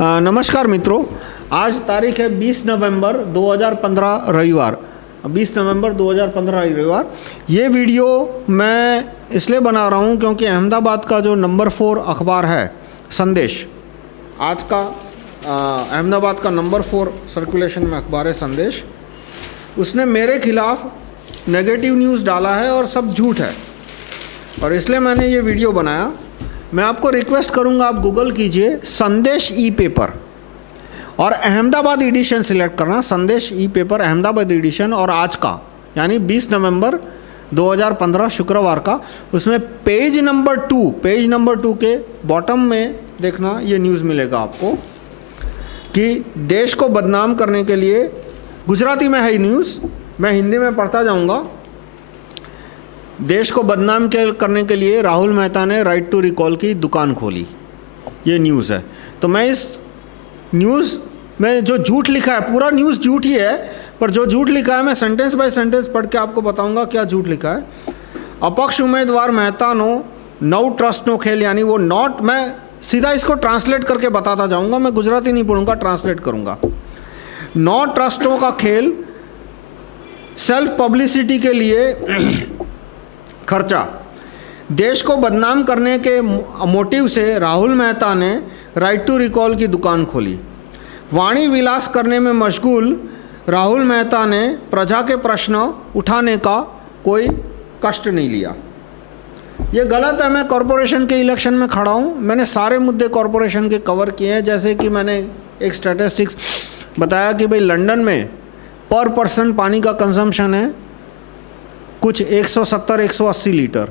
नमस्कार मित्रों, आज तारीख है 20 नवंबर 2015 रविवार। 20 नवंबर 2015 रविवार। ये वीडियो मैं इसलिए बना रहा हूँ क्योंकि अहमदाबाद का जो नंबर 4 अखबार है संदेश, आज का अहमदाबाद का नंबर 4 सर्कुलेशन में अखबार है संदेश, उसने मेरे खिलाफ नेगेटिव न्यूज़ डाला है और सब झूठ है, और इसलिए मैंने ये वीडियो बनाया। मैं आपको रिक्वेस्ट करूंगा, आप गूगल कीजिए संदेश ई पेपर और अहमदाबाद एडिशन सिलेक्ट करना, संदेश ई पेपर अहमदाबाद एडिशन, और आज का यानी 20 नवंबर 2015 शुक्रवार का। उसमें पेज नंबर 2 के बॉटम में देखना, ये न्यूज़ मिलेगा आपको कि देश को बदनाम करने के लिए, गुजराती में है न्यूज़, मैं हिंदी में पढ़ता जाऊंगा। देश को बदनाम करने के लिए राहुल मेहता ने राइट टू रिकॉल की दुकान खोली, ये न्यूज़ है। तो मैं इस न्यूज़ में जो झूठ लिखा है, पूरा न्यूज़ झूठ ही है, पर जो झूठ लिखा है मैं सेंटेंस बाय सेंटेंस पढ़ के आपको बताऊंगा क्या झूठ लिखा है। अपक्ष उम्मीदवार मेहता नो नौ ट्रस्ट नो खेल, यानी वो नॉट, मैं सीधा इसको ट्रांसलेट करके बताता जाऊंगा, मैं गुजराती नहीं पढ़ूंगा, ट्रांसलेट करूंगा। 9 ट्रस्टों का खेल, सेल्फ पब्लिसिटी के लिए खर्चा। देश को बदनाम करने के मोटिव से राहुल मेहता ने राइट टू रिकॉल की दुकान खोली। वाणी विलास करने में मशगूल राहुल मेहता ने प्रजा के प्रश्न उठाने का कोई कष्ट नहीं लिया। ये गलत है। मैं कॉरपोरेशन के इलेक्शन में खड़ा हूँ, मैंने सारे मुद्दे कॉरपोरेशन के कवर किए हैं। जैसे कि मैंने एक स्टैटिस्टिक्स बताया कि भाई लंदन में पर पर्सन पानी का कंजम्पशन है कुछ 170-180 लीटर,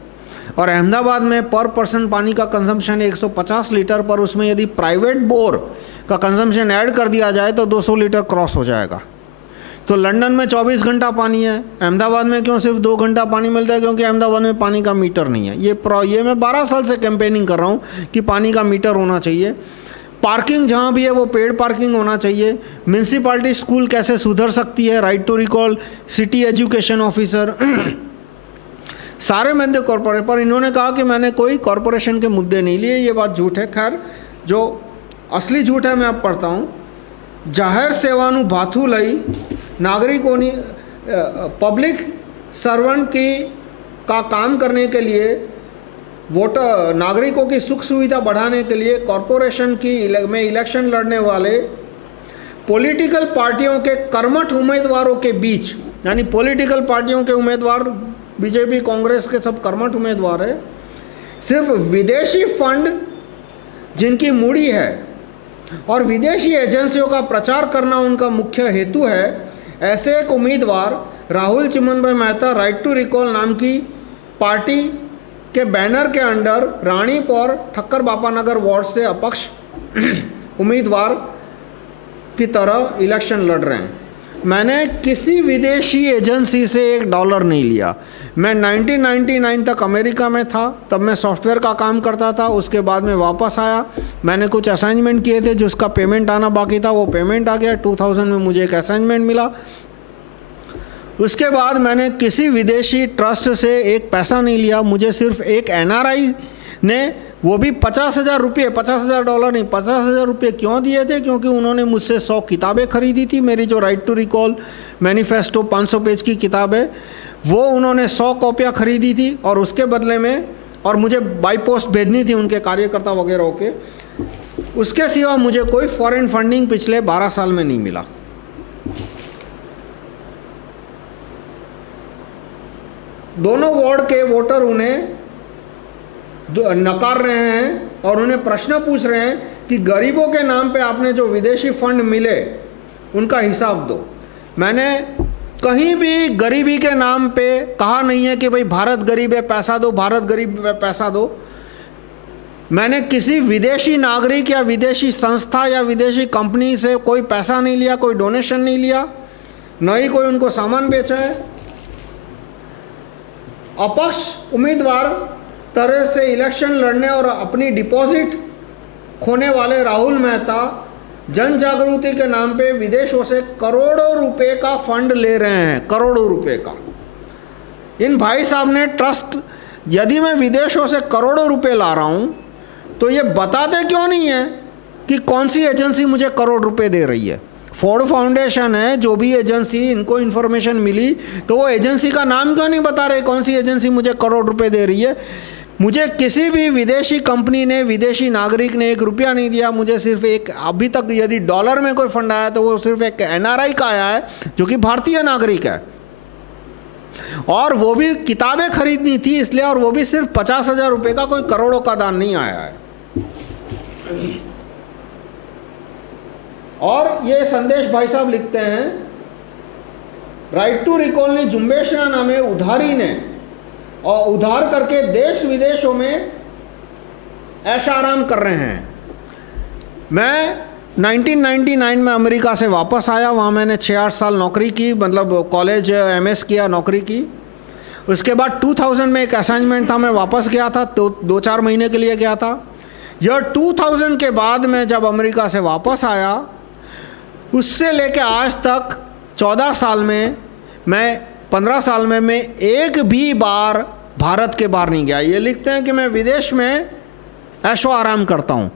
और अहमदाबाद में पर पर्सन पानी का कंजम्पशन है 150 लीटर, पर उसमें यदि प्राइवेट बोर का कंजम्पशन ऐड कर दिया जाए तो 200 लीटर क्रॉस हो जाएगा। तो लंदन में 24 घंटा पानी है, अहमदाबाद में क्यों सिर्फ 2 घंटा पानी मिलता है? क्योंकि अहमदाबाद में पानी का मीटर नहीं है। ये मैं 12 साल से कैंपेनिंग कर रहा हूँ कि पानी का मीटर होना चाहिए। पार्किंग जहाँ भी है वो पेड पार्किंग होना चाहिए। म्यूनसिपालिटी स्कूल कैसे सुधर सकती है, right to recall, city education officer, सारे मुद्दे कॉरपोरेट पर। इन्होंने कहा कि मैंने कोई कॉरपोरेशन के मुद्दे नहीं लिए, ये बात झूठ है। खैर, जो असली झूठ है मैं अब पढ़ता हूँ। जाहिर सेवानु भाथू लई नागरिकों ने पब्लिक सर्वेंट का काम करने के लिए, वोटर नागरिकों की सुख सुविधा बढ़ाने के लिए कॉरपोरेशन में इलेक्शन लड़ने वाले पॉलिटिकल पार्टियों के कर्मठ उम्मीदवारों के बीच, यानी पॉलिटिकल पार्टियों के उम्मीदवार बीजेपी कांग्रेस के सब कर्मठ उम्मीदवार है, सिर्फ विदेशी फंड जिनकी मूड़ी है और विदेशी एजेंसियों का प्रचार करना उनका मुख्य हेतु है, ऐसे एक उम्मीदवार Rahul Chimanbhai Mehta right to recall नाम की पार्टी के बैनर के अंडर रानीप और ठक्कर बापानगर वार्ड से अपक्ष उम्मीदवार की तरह इलेक्शन लड़ रहे हैं। मैंने किसी विदेशी एजेंसी से $1 नहीं लिया। मैं 1999 तक अमेरिका में था, तब मैं सॉफ्टवेयर का काम करता था। उसके बाद में वापस आया, मैंने कुछ असाइनमेंट किए थे जिसका पेमेंट आना बाकी था, वो पेमेंट आ गया। 2000 में मुझे एक असाइनमेंट मिला। उसके बाद मैंने किसी विदेशी ट्रस्ट से एक पैसा नहीं लिया। मुझे सिर्फ एक NRI ने, वो भी $50,000 $50,000 नहीं, $50,000 क्यों दिए थे? क्योंकि उन्होंने मुझसे 100 किताबें खरीदी थी। मेरी जो right to recall manifesto 500 page की किताब है, वो उन्होंने 100 कॉपियाँ खरीदी थी, और उसके बदले में, और मुझे बाई पोस्ट भेजनी थी उनके कार्यकर्ता वगैरह के। उसके सिवा मुझे कोई फॉरेन फंडिंग पिछले 12 साल में नहीं मिला। दोनों वार्ड के वोटर उन्हें नकार रहे हैं और उन्हें प्रश्न पूछ रहे हैं कि गरीबों के नाम पे आपने जो विदेशी फंड मिले उनका हिसाब दो। मैंने कहीं भी गरीबी के नाम पे कहा नहीं है कि भाई भारत गरीब है पैसा दो, भारत गरीब है पैसा दो। मैंने किसी विदेशी नागरिक या विदेशी संस्था या विदेशी कंपनी से कोई पैसा नहीं लिया, कोई डोनेशन नहीं लिया, न ही कोई उनको सामान बेचा है। अपक्ष उम्मीदवार तरह से इलेक्शन लड़ने और अपनी डिपॉजिट खोने वाले राहुल मेहता जन जागृति के नाम पे विदेशों से करोड़ों रुपए का फंड ले रहे हैं, करोड़ों रुपए का। इन भाई साहब ने ट्रस्ट, यदि मैं विदेशों से करोड़ों रुपए ला रहा हूं तो ये बताते क्यों नहीं है कि कौन सी एजेंसी मुझे करोड़ रुपए दे रही है। फोर्ड फाउंडेशन है, जो भी एजेंसी, इनको इन्फॉर्मेशन मिली तो वो एजेंसी का नाम क्यों नहीं बता रहे कौन सी एजेंसी मुझे करोड़ रुपए दे रही है। मुझे किसी भी विदेशी कंपनी ने, विदेशी नागरिक ने 1 रुपया नहीं दिया। मुझे सिर्फ एक, अभी तक यदि डॉलर में कोई फंड आया तो वो सिर्फ एक NRI का आया है जो कि भारतीय नागरिक है, और वो भी किताबें खरीदनी थी इसलिए, और वो भी सिर्फ 50,000 रुपये का, कोई करोड़ों का दान नहीं आया है। और ये संदेश भाई साहब लिखते हैं, राइट टू रिकॉल ने जुम्बेशना नामे उधारी ने और उधार करके देश विदेशों में ऐश आराम कर रहे हैं। मैं 1999 में अमेरिका से वापस आया, वहाँ मैंने 6-8 साल नौकरी की, मतलब कॉलेज MS किया, नौकरी की। उसके बाद 2000 में एक असाइनमेंट था, मैं वापस गया था, तो 2-4 महीने के लिए गया था। यह 2000 के बाद मैं जब अमेरिका से वापस आया, उससे लेके आज तक 14 साल में, मैं 15 साल में मैं एक भी बार भारत के बाहर नहीं गया। ये लिखते हैं कि मैं विदेश में ऐशो आराम करता हूँ।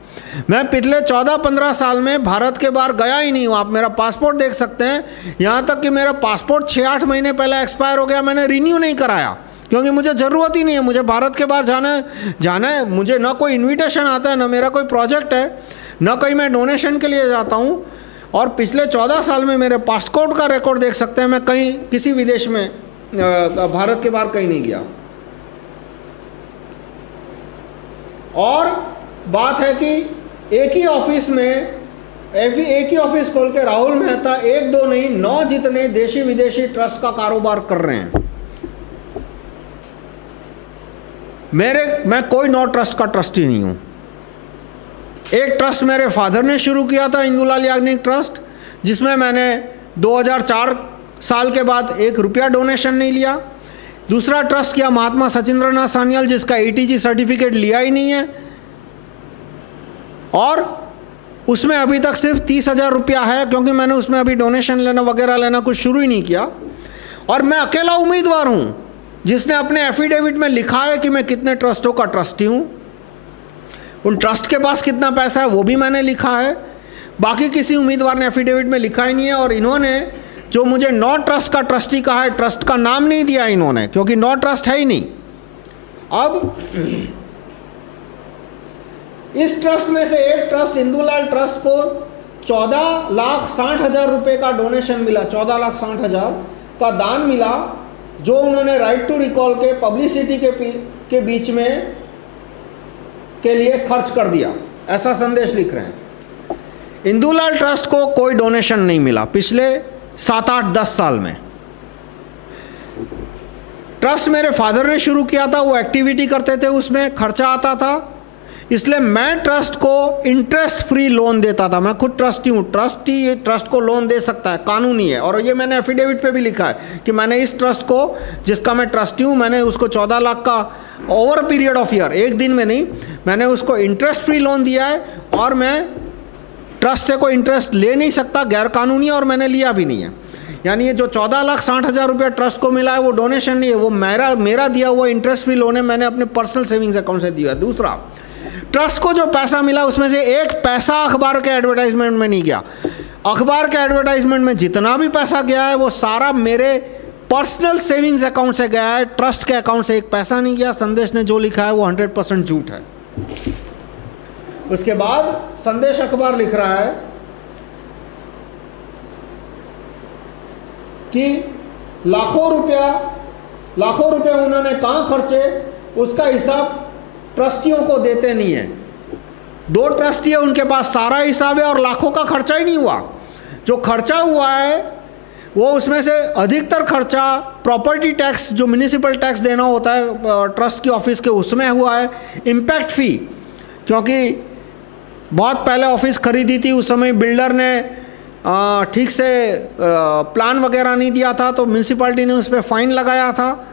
मैं पिछले 14-15 साल में भारत के बाहर गया ही नहीं हूँ। आप मेरा पासपोर्ट देख सकते हैं, यहाँ तक कि मेरा पासपोर्ट 6-8 महीने पहले एक्सपायर हो गया, मैंने रिन्यू नहीं कराया, क्योंकि मुझे ज़रूरत ही नहीं है। मुझे भारत के बाहर जाना है। मुझे ना कोई इन्विटेशन आता है, ना मेरा कोई प्रोजेक्ट है, ना कहीं मैं डोनेशन के लिए जाता हूँ। और पिछले 14 साल में मेरे पासपोर्ट का रिकॉर्ड देख सकते हैं, मैं कहीं किसी विदेश में, भारत के बाहर कहीं नहीं गया। और बात है कि एक ही ऑफिस में, एक ही ऑफिस खोल के राहुल मेहता 1-2 नहीं 9 जितने देशी विदेशी ट्रस्ट का कारोबार कर रहे हैं। मैं कोई 9 ट्रस्ट का ट्रस्टी नहीं हूं। एक ट्रस्ट मेरे फादर ने शुरू किया था, इंदुलाल याग्निक ट्रस्ट, जिसमें मैंने 2004 साल के बाद 1 रुपया डोनेशन नहीं लिया। दूसरा ट्रस्ट किया महात्मा सचिंद्रनाथ सान्याल, जिसका ATG सर्टिफिकेट लिया ही नहीं है, और उसमें अभी तक सिर्फ 30,000 रुपया है, क्योंकि मैंने उसमें अभी डोनेशन लेना वगैरह लेना कुछ शुरू ही नहीं किया। और मैं अकेला उम्मीदवार हूं जिसने अपने एफिडेविट में लिखा है कि मैं कितने ट्रस्टों का ट्रस्टी हूं, उन ट्रस्ट के पास कितना पैसा है वो भी मैंने लिखा है। बाकी किसी उम्मीदवार ने एफिडेविट में लिखा ही नहीं है। और इन्होंने जो मुझे 9 ट्रस्ट का ट्रस्टी कहा है, ट्रस्ट का नाम नहीं दिया इन्होंने, क्योंकि 9 ट्रस्ट है ही नहीं। अब इस ट्रस्ट में से एक ट्रस्ट, इंदुलाल ट्रस्ट को 14,60,000 रुपये का डोनेशन मिला, 14,60,000 का दान मिला, जो उन्होंने राइट टू रिकॉल के पब्लिसिटी के बीच में के लिए खर्च कर दिया, ऐसा संदेश लिख रहे हैं। इंदुलाल ट्रस्ट को कोई डोनेशन नहीं मिला पिछले 7-8-10 साल में। ट्रस्ट मेरे फादर ने शुरू किया था, वो एक्टिविटी करते थे, उसमें खर्चा आता था, इसलिए मैं ट्रस्ट को इंटरेस्ट फ्री लोन देता था। मैं खुद ट्रस्टी हूँ, ट्रस्टी ट्रस्ट को लोन दे सकता है, कानूनी है। और ये मैंने एफिडेविट पे भी लिखा है कि मैंने इस ट्रस्ट को, जिसका मैं ट्रस्टी हूँ, मैंने उसको 14 लाख का ओवर पीरियड ऑफ ईयर, एक दिन में नहीं, मैंने उसको इंटरेस्ट फ्री लोन दिया है। और मैं ट्रस्ट से कोई इंटरेस्ट ले नहीं सकता, गैर कानूनी, और मैंने लिया भी नहीं है। यानी ये जो 14,60,000 रुपया ट्रस्ट को मिला है वो डोनेशन नहीं है, वो मेरा दिया हुआ इंटरेस्ट फ्री लोन है, मैंने अपने पर्सनल सेविंग्स अकाउंट से दिया है। दूसरा, ट्रस्ट को जो पैसा मिला उसमें से एक पैसा अखबार के एडवर्टाइजमेंट में नहीं गया। अखबार के एडवर्टाइजमेंट में जितना भी पैसा गया है वो सारा मेरे पर्सनल सेविंग्स अकाउंट से गया है, ट्रस्ट के अकाउंट से एक पैसा नहीं गया। संदेश ने जो लिखा है वो 100% झूठ है। उसके बाद संदेश अखबार लिख रहा है कि लाखों रुपया उन्होंने कहां खर्चे, उसका हिसाब ट्रस्टियों को देते नहीं है। 2 ट्रस्टी है, उनके पास सारा हिसाब है और लाखों का खर्चा ही नहीं हुआ। जो खर्चा हुआ है वो उसमें से अधिकतर खर्चा प्रॉपर्टी टैक्स, जो म्युनिसिपल टैक्स देना होता है ट्रस्ट की ऑफिस के, उसमें हुआ है। इम्पैक्ट फ़ी, क्योंकि बहुत पहले ऑफिस खरीदी थी, उस समय बिल्डर ने ठीक से प्लान वगैरह नहीं दिया था, तो म्यूनसिपाल्टी ने उस पर फ़ाइन लगाया था।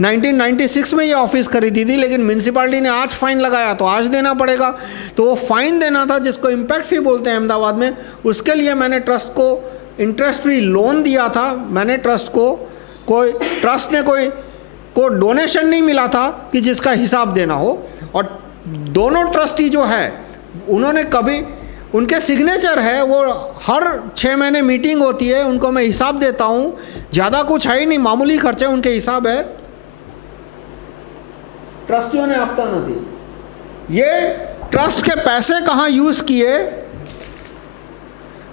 1996 में ये ऑफिस खरीदी थी, लेकिन म्यूनसिपाल्टी ने आज फ़ाइन लगाया तो आज देना पड़ेगा। तो वो फ़ाइन देना था, जिसको इम्पैक्ट फ़ी बोलते हैं अहमदाबाद में, उसके लिए मैंने ट्रस्ट को इंटरेस्ट फ्री लोन दिया था। मैंने ट्रस्ट ने कोई डोनेशन नहीं मिला था कि जिसका हिसाब देना हो। और दोनों ट्रस्टी जो है उन्होंने कभी उनके सिग्नेचर है, वो हर 6 महीने मीटिंग होती है, उनको मैं हिसाब देता हूँ, ज़्यादा कुछ है ही नहीं, मामूली खर्चे उनके हिसाब है, ट्रस्टियों ने आपता नहीं। ये ट्रस्ट के पैसे कहाँ यूज़ किए,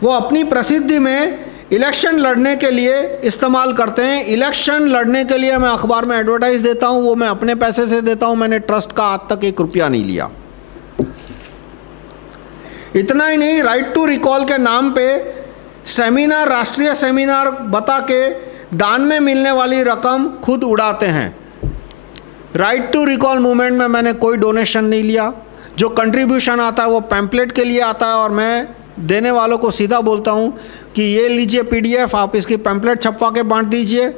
वो अपनी प्रसिद्धि में इलेक्शन लड़ने के लिए इस्तेमाल करते हैं। इलेक्शन लड़ने के लिए मैं अखबार में एडवर्टाइज देता हूँ, वो मैं अपने पैसे से देता हूँ, मैंने ट्रस्ट का आज तक 1 रुपया नहीं लिया। इतना ही नहीं, राइट टू रिकॉल के नाम पे सेमिनार, राष्ट्रीय सेमिनार बता के दान में मिलने वाली रकम खुद उड़ाते हैं। राइट टू रिकॉल मूवमेंट में मैंने कोई डोनेशन नहीं लिया, जो कंट्रीब्यूशन आता है वो पैम्पलेट के लिए आता है, और मैं देने वालों को सीधा बोलता हूँ कि ये लीजिए PDF, आप इसकी पैम्पलेट छपवा के बांट दीजिए।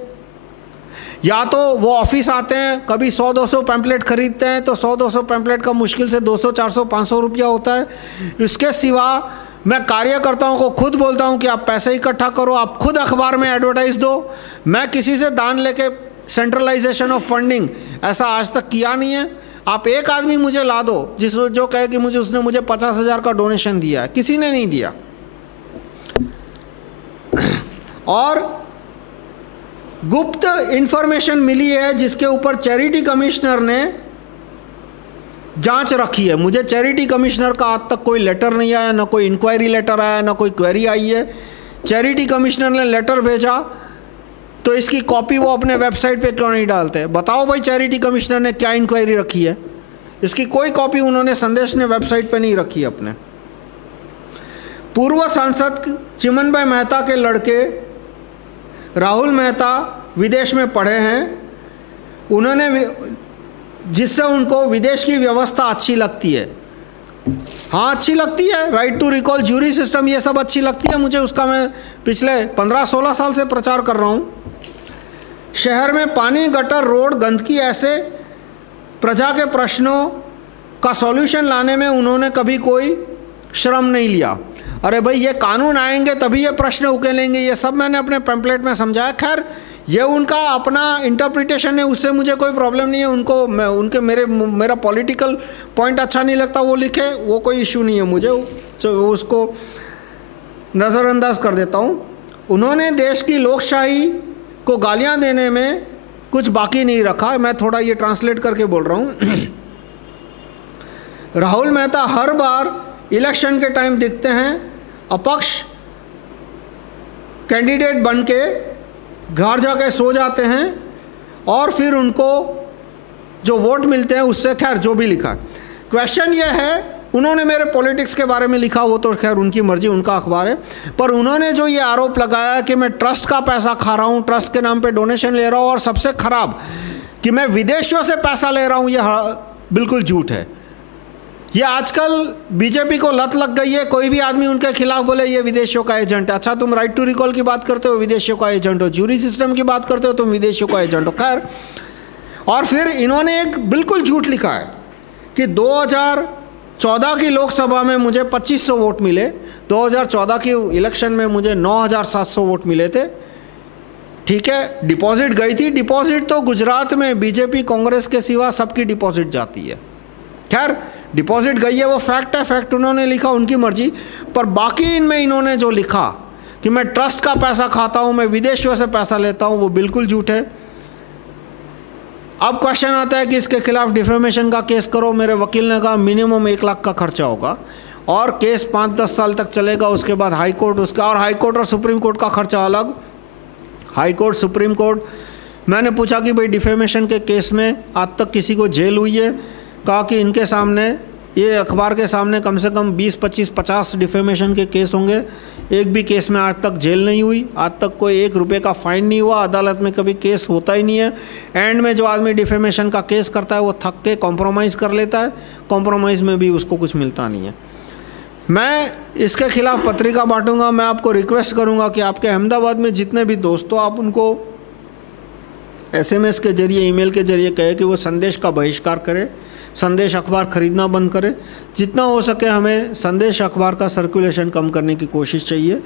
या तो वो ऑफिस आते हैं, कभी 100-200 पैम्पलेट खरीदते हैं, तो 100-200 पैम्पलेट का मुश्किल से 200-400-500 रुपया होता है। इसके सिवा मैं कार्यकर्ताओं को खुद बोलता हूँ कि आप पैसे इकट्ठा करो, आप खुद अखबार में एडवर्टाइज दो। मैं किसी से दान लेके सेंट्रलाइजेशन ऑफ फंडिंग ऐसा आज तक किया नहीं है। आप एक आदमी मुझे ला दो जो कहे कि उसने मुझे 50,000 का डोनेशन दिया है, किसी ने नहीं दिया। और गुप्त इंफॉर्मेशन मिली है जिसके ऊपर चैरिटी कमिश्नर ने जांच रखी है। मुझे चैरिटी कमिश्नर का आज तक कोई लेटर नहीं आया, ना कोई इंक्वायरी लेटर आया, ना कोई क्वेरी आई है। चैरिटी कमिश्नर ने लेटर भेजा तो इसकी कॉपी वो अपने वेबसाइट पे क्यों नहीं डालते? बताओ भाई, चैरिटी कमिश्नर ने क्या इंक्वायरी रखी है? इसकी कोई कॉपी उन्होंने, संदेश ने वेबसाइट पे नहीं रखी है अपने। पूर्व सांसद चिमन भाई मेहता के लड़के राहुल मेहता विदेश में पढ़े हैं, उन्होंने, जिससे उनको विदेश की व्यवस्था अच्छी लगती है। हाँ, अच्छी लगती है, right to recall, jury system, ये सब अच्छी लगती है मुझे। उसका मैं पिछले 15-16 साल से प्रचार कर रहा हूँ। शहर में पानी, गटर, रोड, गंदगी, ऐसे प्रजा के प्रश्नों का सॉल्यूशन लाने में उन्होंने कभी कोई श्रम नहीं लिया। अरे भाई, ये कानून आएंगे तभी ये प्रश्न उकेलेंगे, ये सब मैंने अपने पैम्पलेट में समझाया। खैर, ये उनका अपना इंटरप्रिटेशन है, उससे मुझे कोई प्रॉब्लम नहीं है। उनको मेरा पॉलिटिकल पॉइंट अच्छा नहीं लगता, वो लिखे, वो कोई इशू नहीं है मुझे, तो उसको नज़रअंदाज कर देता हूँ। उन्होंने देश की लोकशाही को गालियाँ देने में कुछ बाकी नहीं रखा। मैं थोड़ा ये ट्रांसलेट करके बोल रहा हूँ। राहुल मेहता हर बार इलेक्शन के टाइम दिखते हैं, अपक्ष कैंडिडेट बन के घर जाके सो जाते हैं, और फिर उनको जो वोट मिलते हैं उससे, खैर जो भी लिखा है। क्वेश्चन ये है, उन्होंने मेरे पॉलिटिक्स के बारे में लिखा, वो तो खैर उनकी मर्जी, उनका अखबार है, पर उन्होंने जो ये आरोप लगाया कि मैं ट्रस्ट का पैसा खा रहा हूँ, ट्रस्ट के नाम पे डोनेशन ले रहा हूँ, और सबसे खराब कि मैं विदेशियों से पैसा ले रहा हूँ, ये बिल्कुल झूठ है। ये आजकल बीजेपी को लत लग गई है, कोई भी आदमी उनके खिलाफ बोले ये विदेशियों का एजेंट है। अच्छा, तुम राइट टू रिकॉल की बात करते हो, विदेशियों का एजेंट हो, ज्यूरी सिस्टम की बात करते हो, तुम विदेशियों का एजेंट हो। खैर, और फिर इन्होंने एक बिल्कुल झूठ लिखा है कि 2014 की लोकसभा में मुझे 2500 वोट मिले, 2014 की इलेक्शन में मुझे 9700 वोट मिले थे। ठीक है, डिपॉजिट गई थी, डिपॉजिट तो गुजरात में बीजेपी कांग्रेस के सिवा सबकी डिपॉजिट जाती है। खैर, डिपॉजिट गई है, वो फैक्ट है, फैक्ट उन्होंने लिखा, उनकी मर्जी। पर बाकी इनमें इन्होंने जो लिखा कि मैं ट्रस्ट का पैसा खाता हूं, मैं विदेशियों से पैसा लेता हूं, वो बिल्कुल झूठ है। अब क्वेश्चन आता है कि इसके खिलाफ डिफेमेशन का केस करो। मेरे वकील ने कहा मिनिमम 1 लाख का खर्चा होगा, और केस 5-10 साल तक चलेगा, उसके बाद हाई कोर्ट, उसका, और हाई कोर्ट और सुप्रीम कोर्ट का खर्चा अलग। High court, supreme court. मैंने पूछा कि भाई डिफेमेशन के केस में आज तक किसी को जेल हुई है? कहा कि इनके सामने, ये अखबार के सामने कम से कम 20, 25, 50 डिफेमेशन के केस होंगे, एक भी केस में आज तक जेल नहीं हुई, आज तक कोई 1 रुपये का फाइन नहीं हुआ, अदालत में कभी केस होता ही नहीं है। एंड में जो आदमी डिफेमेशन का केस करता है वो थक के कॉम्प्रोमाइज़ कर लेता है, कॉम्प्रोमाइज़ में भी उसको कुछ मिलता नहीं है। मैं इसके खिलाफ पत्रिका बांटूंगा। मैं आपको रिक्वेस्ट करूंगा कि आपके अहमदाबाद में जितने भी दोस्त हो, आप उनको SMS के जरिए, ईमेल के जरिए कहे कि वो संदेश का बहिष्कार करें, संदेश अखबार खरीदना बंद करें। जितना हो सके हमें संदेश अखबार का सर्कुलेशन कम करने की कोशिश चाहिए।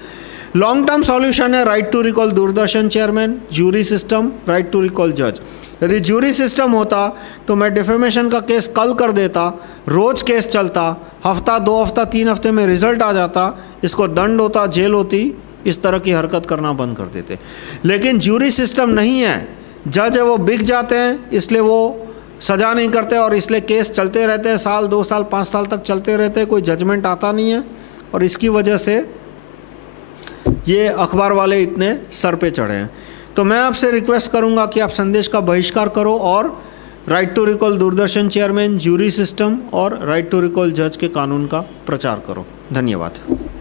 लॉन्ग टर्म सॉल्यूशन है right to recall Doordarshan chairman, jury system, right to recall जज। यदि ज्यूरी सिस्टम होता तो मैं डिफेमेशन का केस कल कर देता, रोज केस चलता, हफ्ता 2 हफ्ता 3 हफ्ते में रिजल्ट आ जाता, इसको दंड होता, जेल होती, इस तरह की हरकत करना बंद कर देते। लेकिन ज्यूरी सिस्टम नहीं है, जज है वो बिक जाते हैं, इसलिए वो सज़ा नहीं करते और इसलिए केस चलते रहते हैं, साल 2 साल 5 साल तक चलते रहते हैं, कोई जजमेंट आता नहीं है और इसकी वजह से ये अखबार वाले इतने सर पे चढ़े हैं। तो मैं आपसे रिक्वेस्ट करूंगा कि आप संदेश का बहिष्कार करो और right to recall Doordarshan chairman, jury system और राइट टू रिकॉल जज के कानून का प्रचार करो। धन्यवाद।